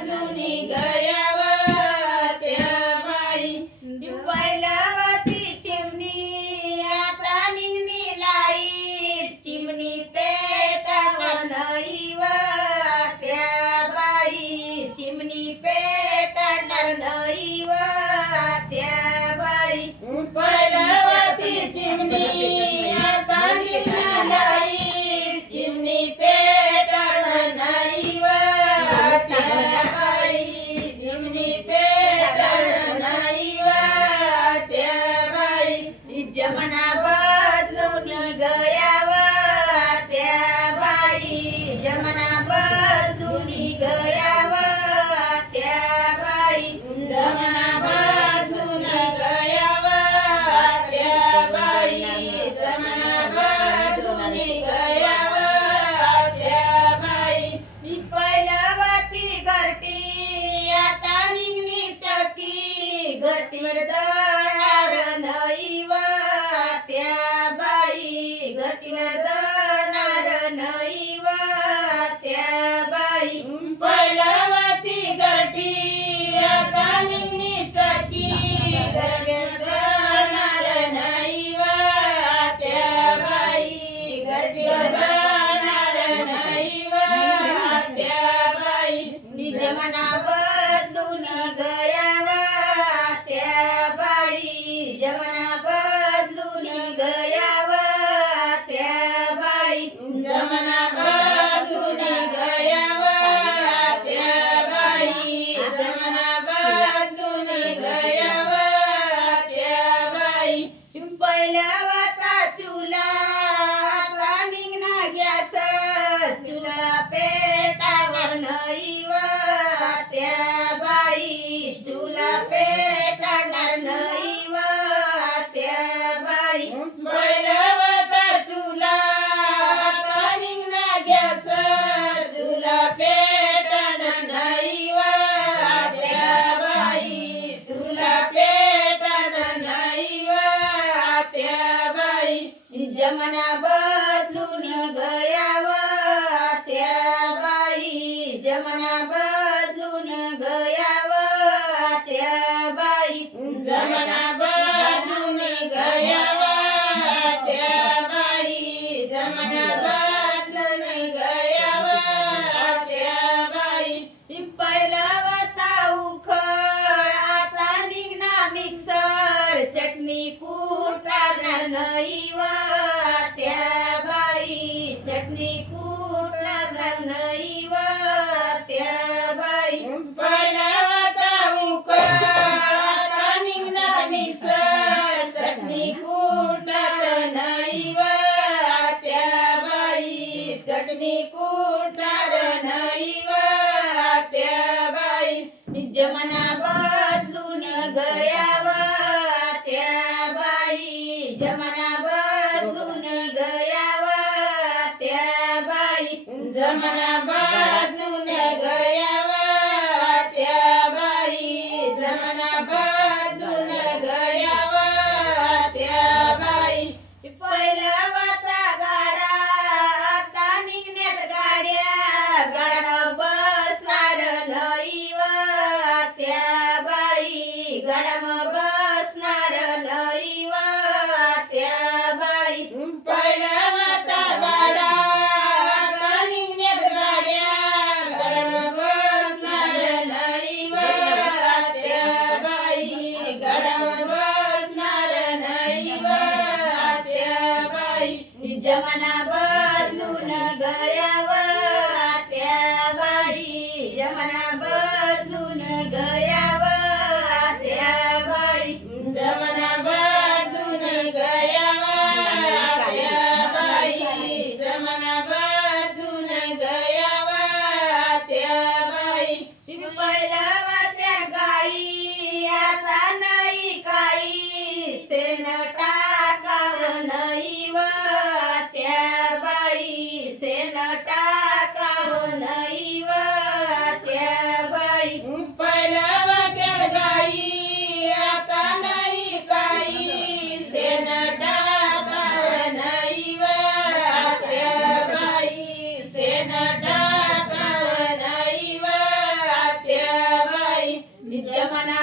बदलूनी गयावर त्या बाई पहिल्यावरती चिमणी आता निघणी लाईट चिमणी पेटणार नाही व त्या बाई चिमणी पेटणार नाही व त्या बाई पहिल्यावरती चिमणी आता निघणार लाईट चिमणी पेटणार नाही व त्या बाई चिमणी पेटणार नाही व त्या बाई जमाना बदलून गयाव त्या बाई जमाना बदलून गयाव त्या बाई जमाना बदलून गयाव त्या बाई जमाना बदलून गयाव त्या बाई पहिल्यावरती घरटी आता निघणी चकी घरटीवर दळणार नाही व त्या बाई घरटीवर दळणार नाही व त्या बाई पहिल्यावरती घरटी आता निघणी चकी घरटीवर दळणार नाही व त्या बाई घरटीवर दळणार नाही व त्या बाई जमाना बदलून गयाव त्या बाई जमाना बदलून गयाव त्या बाई जमाना बदलून गयाव त्या बाई जमाना बदलून गयाव त्या बाई पहिल्यावरचा चुला आता निघणार गॅस चुला पेटणार नाही व त्या बाई चुला पेटणार नाही व त्या बाई पहिल्यावरचा चुला आता निघणार गॅस चुला पेटणार नाही व त्या बाई चुला पेटणार नाही व त्या बाई जमाना बदलून गयाव त्या बाई जमाना बदलून गयाव त्या बाई जमाना बदलून गयाव त्या बाई जमाना बदलून गयाव त्या बाई पहिल्यावरचा उखळ आता निघणार मिक्सर चटणी कुटणार नाही व त्या बाई चटणी कुटणार नाही व त्या बाई पहिल्यावरचा उखळ आता निघणार मिक्सर चटणी कुटणार नाही व त्या बाई चटणी कुटणार नाही व त्या बाई जमाना बदलून गयाव त्या बाई जमाना बदलून गयाव त्या बाई जमाना बदलून गयाव त्या बाई जमाना बदलून गयाव त्या बाई पहिल्यावरचा गाडा आता निघण्यात गाड्या गाड्यानं बसणार नाही व त्या बाई गाड्यानं बसणार नाही व त्या बाई पहिल्यावरचा गाडा आता निघण्यात गाड्या गाड्यानं बसणार नाही व त्या बाई गाड्यावर बसणार नाही व त्या बाई जमाना बदलून गयाव त्या बाई जमाना बदलून गयाव त्या बाई जमाना बदलून गयाव त्या बाई जमाना बदलून गयाव त्या बाई पहिल्यावरच्या गाई आता नाही काही शेण टाकावं नाही व त्या बाई शेण टाकावं नाही व त्या बाई पहिल्यावरच्या गाई आता नाही काही शेण टाकावं नाही व त्या बाई शेण टाकावं नाही व यमना